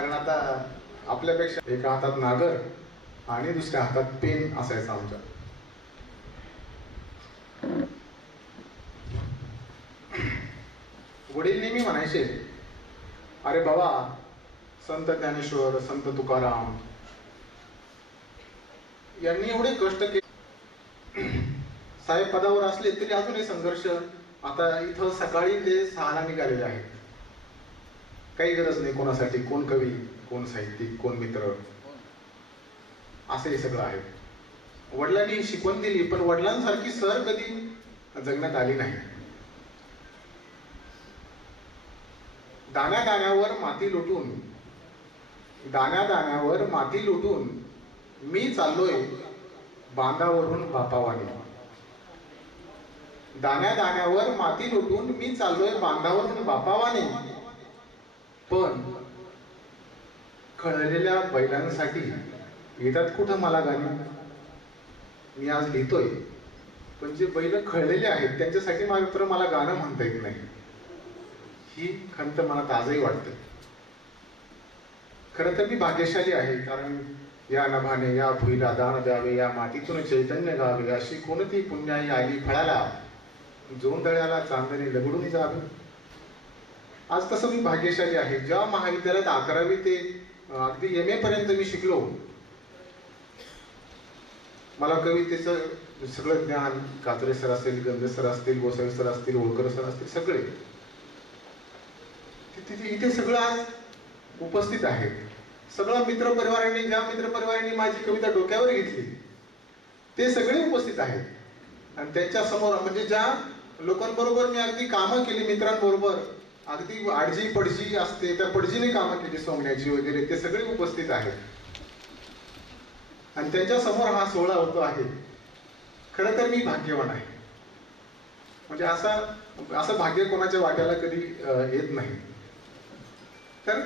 कारण आता आपल्यापेक्षा एका हातात नागर आणि दुसऱ्या हातात पेन असायचा आमच्या. वडील नेहमी म्हणायचे, अरे बाबा, संत ज्ञानेश्वर, संत तुकाराम यांनी एवढे कष्ट केले, साहेब पदावर असले तरी अजूनही संघर्ष. आता इथं सकाळी ते 6ला निघालेले आहेत. काही गरज नाही कोणासाठी, कोण कवी, कोण साहित्यिक, कोण मित्र, असं हे सगळं आहे. वडिलांनी शिकवण दिली, पण वडिलांसारखी सर कधी जगण्यात आली नाही. दाण्या दाण्यावर माती लुटून, दाण्या दाण्यावर माती लुटून मी चाललोय बांधावरून बापावानी. दाण्या दाण्यावर माती लुटून मी चाललोय बांधावरून बापावानी. पण खळलेल्या बैलांसाठी येतात कुठं मला गाणी. मी आज लिहितोय, पण जे बैल खळलेले आहेत त्यांच्यासाठी मात्र मला गाणं म्हणता येत नाही. ही खंत मनात आजही वाटते. खरं तर मी भाग्यशाली आहे, कारण या नभाने या भुईला दान द्यावे, या मातीतून चैतन्य गावे, अशी कोणती पुण्याई आली फळाला, जोंधळ्याला चांदणे लगडून जावे. आज तसं मी भाग्यशाली आहे. ज्या महाविद्यालयात 11वी ते अगदी MA पर्यंत मी शिकलो, मला कवितेचं सगळं ज्ञान, कात्रे सर असतील, गंधे सर असतील, गोसावी सर असतील, होळकर सर असतील, सगळे इथे सगळं आज उपस्थित आहे. सगळं मित्रपरिवारांनी, ज्या मित्रपरिवारांनी माझी कविता डोक्यावर घेतली ते सगळे उपस्थित आहेत. आणि त्यांच्या समोर म्हणजे ज्या लोकांबरोबर मी अगदी कामं केली, मित्रांबरोबर अगदी आडजी पडजी असते, त्या पडजीने कामं केली सोंगण्याची वगैरे, ते सगळे उपस्थित आहेत. आणि त्यांच्या समोर हा सोहळा होतो आहे. खरं तर मी भाग्यवान आहे. म्हणजे असं भाग्य कोणाच्या वाट्याला कधी येत नाही. तर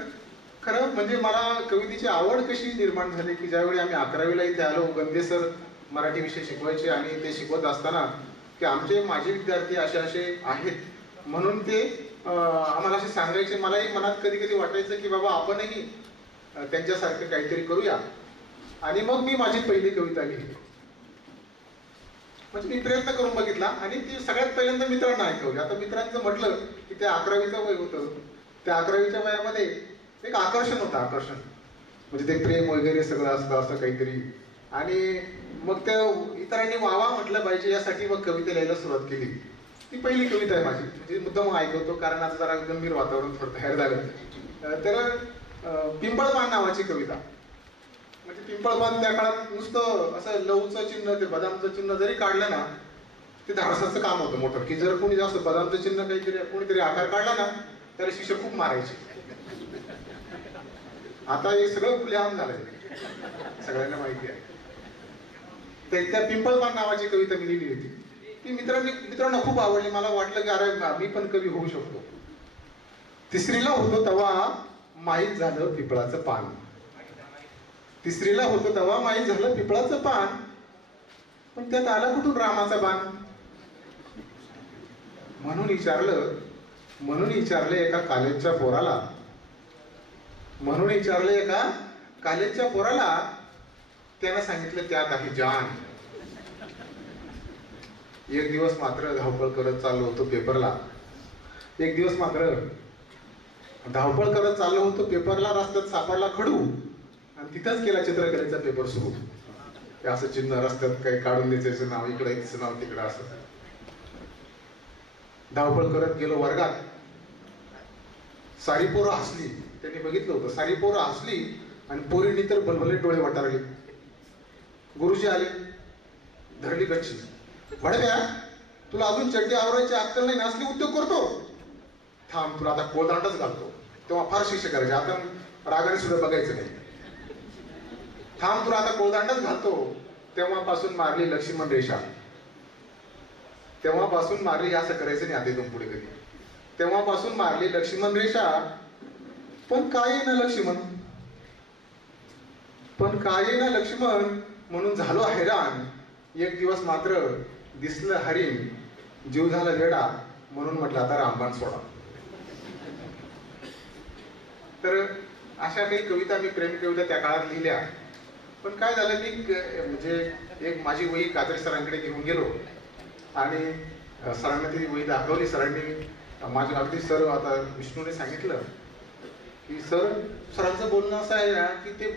खरं म्हणजे मला कवितेची आवड कशी निर्माण झाली की ज्यावेळी आम्ही 11वीला इथे आलो, गंधे सर मराठी विषय शिकवायचे आणि ते शिकवत असताना की आमचे माजी विद्यार्थी असे आहेत म्हणून ते आम्हाला असे सांगायचे. मलाही मनात कधी कधी वाटायचं की बाबा आपणही त्यांच्यासारखं काहीतरी करूया. आणि मग मी माझी पहिली कविता लिहिली. म्हणजे मी प्रयत्न करून बघितला आणि ती सगळ्यात पहिल्यांदा मित्रांना ऐकवली. आता मित्रांचं म्हटलं की ते 11वीचं वय होतं. त्या 11वीच्या वयामध्ये एक आकर्षण होतं, आकर्षण म्हणजे ते प्रेम वगैरे सगळं असतं असं काहीतरी. आणि मग त्या इतरांनी वावा म्हटलं पाहिजे यासाठी मग कविता लिहायला सुरुवात केली. ती पहिली कविता आहे माझी. म्हणजे मुद्दाम ऐकवतो कारण आता जरा गंभीर वातावरण थोडं तयार झालं. तर पिंपळपान नावाची कविता. म्हणजे पिंपळपान त्या काळात नुसतं असं लवचं चिन्ह, ते बदामचं चिन्ह जरी काढलं ना ते धाडसाचं काम होतं मोठं. की जर कोणी जास्त बदामचं चिन्ह काहीतरी कोणीतरी आकार काढला ना त्याला शिक्षक खूप मारायचे. आता हे सगळं खुलेआम झालंय, सगळ्यांना माहिती आहे. तर त्या पिंपळपान नावाची कविता मी लिहिली होती. ती मित्रांना खूप आवडली. मला वाटलं की अरे मी पण कवी होऊ शकतो. 3रीला होतो तेव्हा माहीत झालं पिपळाचं पान. 3रीला होतो तेव्हा माहीत झालं पिपळाचं पान. पण त्यात आला कुठून रामाचा बाण. म्हणून विचारलं एका कॉलेजच्या पोराला. म्हणून विचारलं एका कॉलेजच्या पोराला. त्यानं सांगितलं त्यात आहे जान. एक दिवस मात्र धावपळ करत चाललो होतो पेपरला. एक दिवस मात्र धावपळ करत चाललो होतो पेपरला. रस्त्यात सापडला खडू आणि तिथंच केला चित्रकलेचा पेपर सुरू. ते असं चिन्ह रस्त्यात काही काढून द्यायचं नाव इकडे, तिचं नाव तिकडं असं. धावपळ करत गेलो वर्गात. सारी पोरं हसली. त्यांनी बघितलं होतं. सारी पोरं हसली आणि पोरींनी तर बलबले डोळे वटारले. गुरुजी आले, धरली गच्ची. भडव्या, तुला अजून चड्डी आवरायची अक्कल नाही, असली उद्योग करतो. थांब, तुला आता कोळदांडच घालतो. तेव्हा फार शिक्षा करायची. आता रागाने सुद्धा बघायचं नाही. थांब, तुला आता कोळदांडच घालतो. तेव्हापासून मारली लक्ष्मण रेषा. तेव्हापासून मारली, असं करायचं नाही आता इथून पुढे कधी. तेव्हापासून मारली लक्ष्मण रेषा. पण काय ना लक्ष्मण, पण काय ना लक्ष्मण म्हणून झालो हैराण. एक दिवस मात्र दिसलं हरिण, जीव झाला वेडा, म्हणून म्हटलं आता रामबाण सोडा. तर अशा काही कविता मी प्रेम कविता त्या काळात लिहिल्या. पण काय झालं, मी म्हणजे एक माझी वही काजळे सरांकडे घेऊन गेलो आणि सरांना ती वही दाखवली. सरांनी माझ्या अगदी सर आता विष्णूने सांगितलं की सरांचं बोलणं असं आहे ना की ते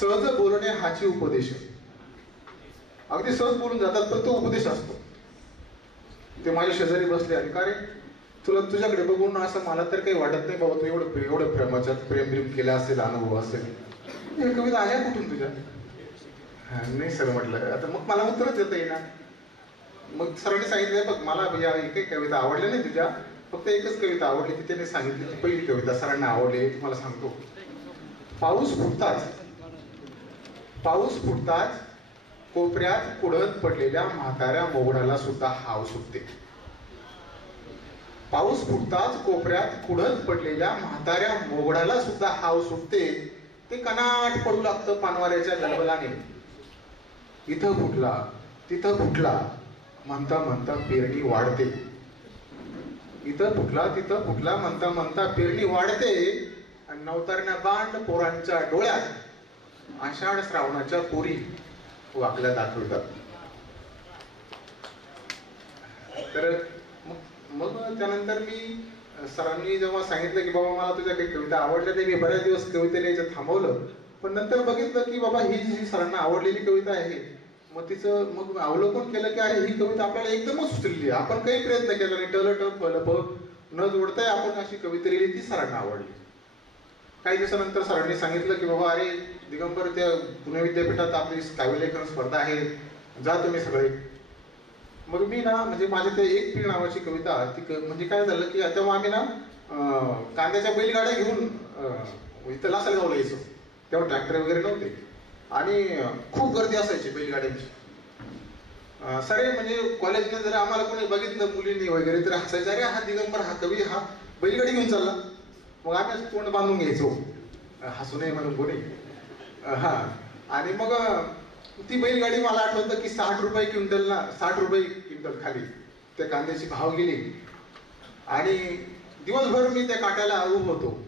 सहज बोलणे हाची उपदेश आहे. अगदी सहज बोलून जातात पण तो उपदेश असतो. ते माझ्या शेजारी बसले आणि का रे तुझ्याकडे बघून असं मला तर काही वाटत नाही बाबा तू एवढं प्रेमाच्या प्रेम केला असेल, अनुभव असेल. हे कविता आल्या कुठून तुझ्या? नाही सर म्हटलं. आता मग मला उत्तरच देता येईना. मग सरांनी सांगितलं बघ मला या एकही कविता आवडल्या नाही तुझ्या, फक्त एकच कविता आवडली ती त्याने सांगितली. ती पहिली कविता सरांना आवडली तुम्हाला सांगतो. पाऊस फुटताच कोपऱ्यात कुडत पडलेल्या म्हाताऱ्या मोगडाला सुद्धा हाव सुटते. पाऊस फुटताच कोपऱ्यात कुडत पडलेल्या म्हाताऱ्या मोगडाला सुद्धा हाव सुटते. ते कनाट पडू लागतं पानवाऱ्याच्या गलबलाने. इथं फुटला तिथं फुटला म्हणता म्हणता पेरणी वाढते. इथं फुटला तिथं फुटला म्हणता म्हणता पेरणी वाढते. आणि नवतारण्या बांड पोरांच्या डोळ्यात आषाढ श्रावणाच्या पोरी वाकल्या दाखवतात. तर मग त्यानंतर मी सरांनी जेव्हा सांगितलं की बाबा मला तुझ्या काही कविता आवडल्या नाही, मी बऱ्याच दिवस कविता लिहायचं थांबवलं. पण नंतर बघितलं की बाबा ही जी सरांना आवडलेली कविता आहे, मग तिचं मग अवलोकन केलं की अरे ही कविता आपल्याला एकदमच सुचलेली आहे. आपण काही प्रयत्न केला नाही, टलटप फलप न जोडताय आपण अशी कविता लिहिली, ती सरांना आवडली. काही दिवसानंतर सरांनी सांगितलं की बाबा अरे दिगंबर त्या पुणे विद्यापीठात आपली काव्यलेखन स्पर्धा आहे, जा तुम्ही सगळे. मग मी ना म्हणजे माझ्या ते एक पीळ नावाची कविता म्हणजे काय झालं की तेव्हा आम्ही ना कांद्याच्या बैलगाड्या घेऊन इथं लासलगावला यायचो. तेव्हा ट्रॅक्टर वगैरे नव्हते आणि खूप गर्दी असायची बैलगाड्यांची. सरे म्हणजे कॉलेजने जर आम्हाला कोणी बघितलं मुलींनी वगैरे तर हसायचं, अरे हा दिगंबर हा कवी हा बैलगाडी घेऊन चालला. मग आम्ही तोंड बांधून घ्यायचो हसू नये म्हणून कोणी. हा आणि मग ती बैलगाडी मला आठवतं की 60 रुपये क्विंटल ना, 60 रुपये क्विंटल खाली त्या कांद्याची भाव गेली. आणि दिवसभर मी त्या काट्याला उभं होतो.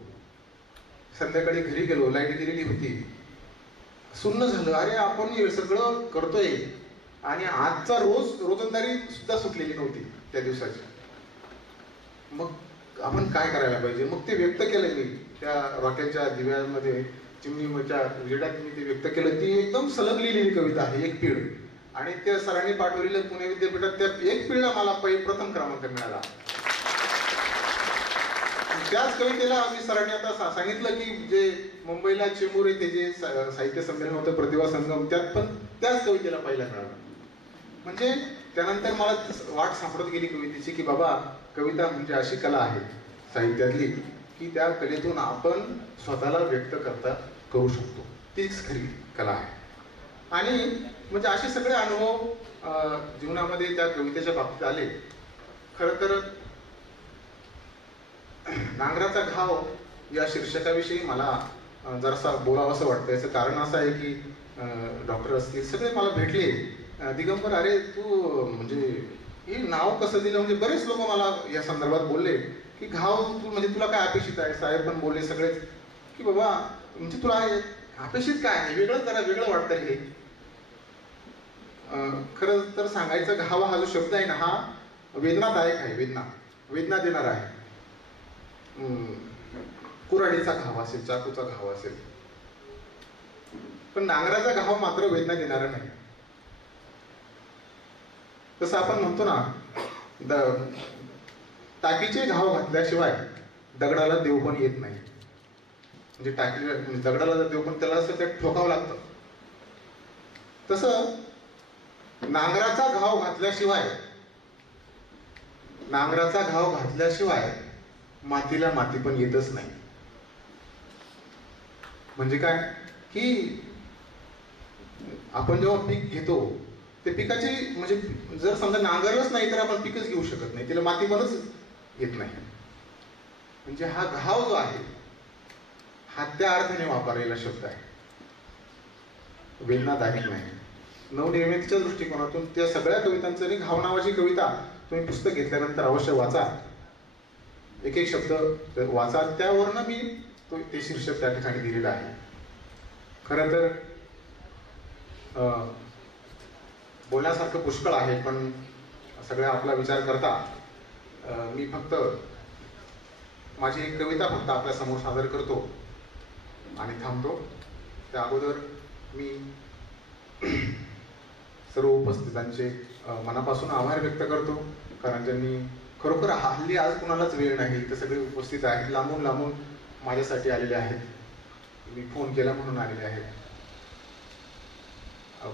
संध्याकाळी घरी गेलो, लाईट गेलेली होती, सुन्न झालं. अरे आपण हे सगळं करतोय आणि आजचा रोजंदारी सुद्धा सुटलेली नव्हती त्या दिवसाची. मग आपण काय करायला पाहिजे? मग ते व्यक्त केलं मी त्या रॉकेलच्या दिव्यामध्ये, चिमणीच्या उजेडात मी ते व्यक्त केलं. ती एकदम सलग लिहिलेली कविता आहे, एक पीळ. आणि त्या सरांनी पाठवलेलं पुणे विद्यापीठात त्या एक पीळला मला प्रथम क्रमांक मिळाला. त्याच कवितेला मी सरांनी आता सांगितलं की जे मुंबईला चेंबूर येथे जे साहित्य संमेलन होतं प्रतिभा संगम, त्यात पण त्याच कवितेला पहिला मिळाला. म्हणजे त्यानंतर मला वाट सापडत गेली कवितेची की बाबा कविता म्हणजे अशी कला आहे साहित्यातली की त्या कलेतून आपण स्वतःला व्यक्त करू शकतो. तीच खरी कला आहे. आणि म्हणजे असे सगळे अनुभव जीवनामध्ये त्या कवितेच्या बाबतीत आले. खरं तर नांगराचा घाव या शीर्षकाविषयी मला जरासा बोलावं असं वाटतं. याचं कारण असं आहे की डॉक्टर असतील सगळे मला भेटले, दिगंबर अरे तू म्हणजे हे नाव कसं दिलं. म्हणजे बरेच लोक मला या संदर्भात बोलले की घाव तू म्हणजे तुला काय अपेक्षित आहे. साहेब पण बोलले सगळेच की बाबा म्हणजे तुला अपेक्षित काय आहे, वेगळं जरा वेगळं वाटतं हे. खरं तर सांगायचं घाव हा जो शब्द आहे ना हा वेदनादायक आहे, वेदना देणार आहे. कुऱ्हाडीचा घाव असेल, चाकूचा घाव असेल, पण नांगराचा घाव मात्र वेदना देणारा नाही. तसं आपण म्हणतो ना टाकीचे घाव घातल्याशिवाय दगडाला देव पण येत नाही. म्हणजे दगडाला जर देव पण त्याला असं त्यात ठोकावं लागतं. तसं नांगराचा घाव घातल्याशिवाय मातीला माती पण येतच नाही. म्हणजे काय की आपण जेव्हा पीक घेतो ते पिकाची म्हणजे जर समजा नांगरलंच नाही तर आपण पिकच घेऊ शकत नाही, तिला माती बनच येत नाही. म्हणजे हा घाव जो आहे हा त्या अर्थाने वापरलेला शब्द आहे, वेदनादायक नाही. नवनिर्मितीच्या दृष्टिकोनातून त्या सगळ्या कवितांचं आणि घाव नावाची कविता तुम्ही पुस्तक घेतल्यानंतर अवश्य वाचा, एक एक शब्द वाचा. त्यावरनं मी ते शीर्षक त्या ठिकाणी दिलेलं आहे. खरं तर बोलण्यासारखं पुष्कळ आहे, पण सगळ्या आपला विचार करता मी फक्त माझी एक कविता फक्त आपल्या समोर सादर करतो आणि थांबतो. त्या अगोदर मी सर्व उपस्थितांचे मनापासून आभार व्यक्त करतो, कारण ज्यांनी खरोखर हल्ली आज कुणालाच वेळ नाही, तर सगळे उपस्थित आहेत, लांबून लांबून माझ्यासाठी आलेले आहेत, मी फोन केला म्हणून आलेले आहेत.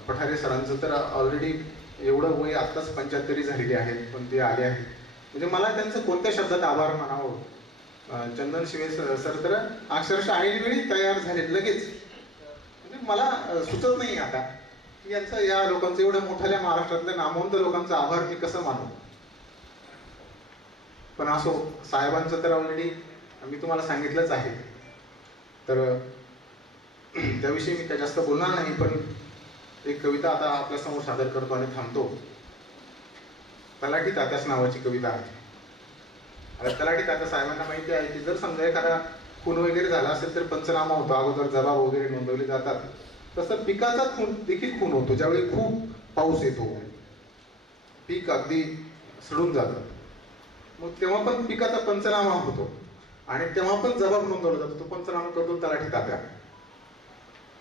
पठारे सरांचं तर ऑलरेडी एवढं वय आत्ताच 75 झालेली आहेत, पण ते आले आहेत. म्हणजे मला त्यांचं कोणत्या शब्दात आभार मानावं. चंदन शिवे सर तर अक्षरशः ऐनवेळी तयार झाले लगेच. म्हणजे मला सुचत नाही आता की यांचं, या लोकांचं, एवढ्या मोठ्या महाराष्ट्रातल्या नामवंत लोकांचा आभार मी कसं मानू. पण असो, साहेबांचं तर ऑलरेडी मी तुम्हाला सांगितलंच आहे, तर त्याविषयी मी काय जास्त बोलणार नाही. पण एक कविता आता आपल्या समोर सादर करतो आणि थांबतो. तलाठी तात्यास नावाची कविता आहे. आता तलाठी तात्या साहेबांना माहिती आहे की जर समजा एखादा खून वगैरे झाला असेल तर पंचनामा होतो, अगोदर जबाब वगैरे नोंदवले जातात. तसं पिकाचा खून देखील खून होतो. ज्यावेळी खूप पाऊस येतो, पीक अगदी सडून जातं, मग तेव्हा पण पिकाचा पंचनामा होतो आणि तेव्हा पण जबाब नोंदवला जातो. तो पंचनामा करतो तलाठी तात्या.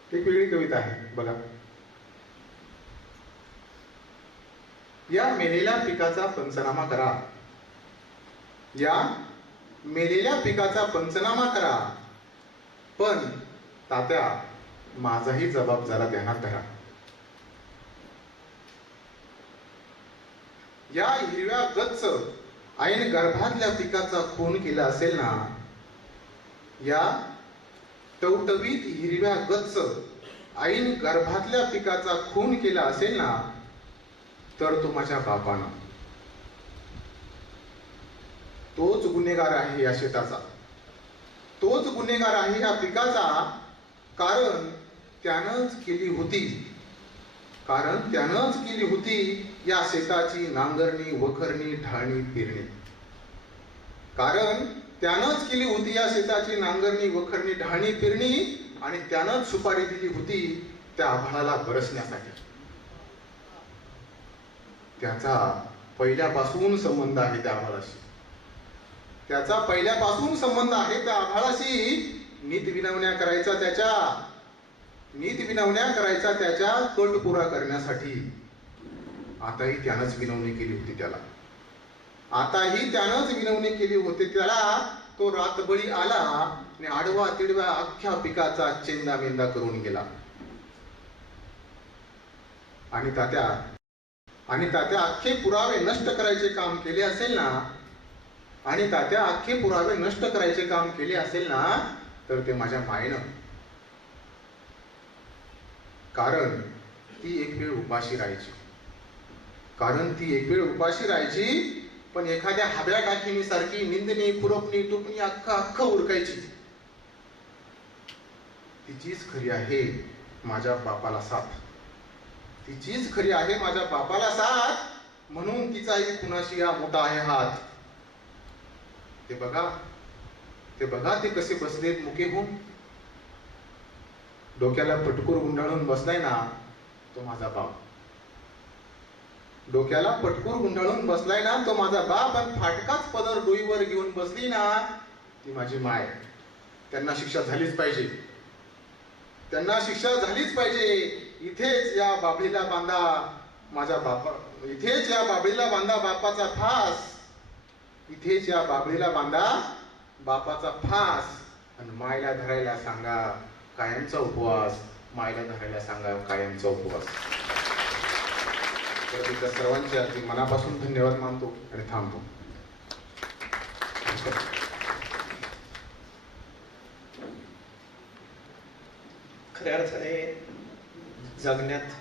एक वेगळी कविता आहे बघा. या मेलेल्या पिकाचा पंचनामा करा, या मेलेल्या पिकाचा पंचनामा करा, पण तात्या माझाही जबाब जरा ध्यानात धरा. या हिरव्या गच्च ऐन गर्भातल्या पिकाचा खून केला असेल ना, या टवटवीत हिरव्या गच्च ऐन गर्भातल्या पिकाचा खून केला असेल ना, तर तो माझ्या बापानं. तोच गुन्हेगार आहे या शेताचा, तोच गुन्हेगार आहे या पिकाचा, कारण त्यानंच केली होती, कारण त्यानंच केली होती या शेताची नांगरणी, वखरणी, ढाळणी, पेरणी. कारण त्यानंच केली होती या शेताची नांगरणी, वखरणी, ढाळणी, पेरणी, आणि त्यानंच सुपारी दिली होती त्या आभाळाला बरसण्यासाठी. त्याचा पहिल्यापासून संबंध आहे त्या आभाळाशी, त्याचा पहिल्यापासून संबंध आहे त्या आभाळाशी. नीत विनवण्या करायचा त्याच्या, नीत विनवण्या करायचा त्याच्या कट पुरा करण्यासाठी. आताही त्यानंच विनवणी केली होती त्याला, आताही त्यानंच विनवणी केली होती त्याला. तो रातबळी आला आणि आडवा तिडवा अख्ख्या पिकाचा चेंदा मेंदा करून गेला. आणि तात्या अख्खे पुरावे नष्ट करायचे काम केले असेल ना, आणि तात्या अख्खे पुरावे नष्ट करायचे काम केले असेल ना, तर ते माझ्या मायेनं. कारण ती एक वेळ उपाशी राहायची, कारण ती एक वेळ उपाशी राहायची, पण एखाद्या हब्या टाकीनी सारखी निंदणी, खुरपणी, टुपणी अख्खा उरकायची. तिचीच खरी आहे माझ्या बापाला साथ, तिचीच खरी आहे माझ्या बापाला साथ, म्हणून तिचाही कुणाशी हा मोठा आहे हात. ते बघा ते कसे बसलेत मुके होऊन. डोक्याला पटकूर गुंडाळून बसलाय ना तो माझा बाप, डोक्याला पटकूर गुंडाळून बसलाय ना तो माझा बाप, आणि फाटकाच पदर डोईवर घेऊन बसली ना ती माझी माय. त्यांना शिक्षा झालीच पाहिजे, त्यांना शिक्षा झालीच पाहिजे. इथेच या बाबळीला बांधा माझ्या बापा, इथेच या बाबळीला बांधा बापाचा फास, इथेच या बाबळीला बांधा बापाचा फास, आणि मायला धरायला सांगा कायमचा उपवास, मायला धरायला सांगा कायमचा उपवास. तर त्या सर्वांचे अगदी मनापासून धन्यवाद मानतो आणि थांबतो. खऱ्या अर्थाने जगण्यात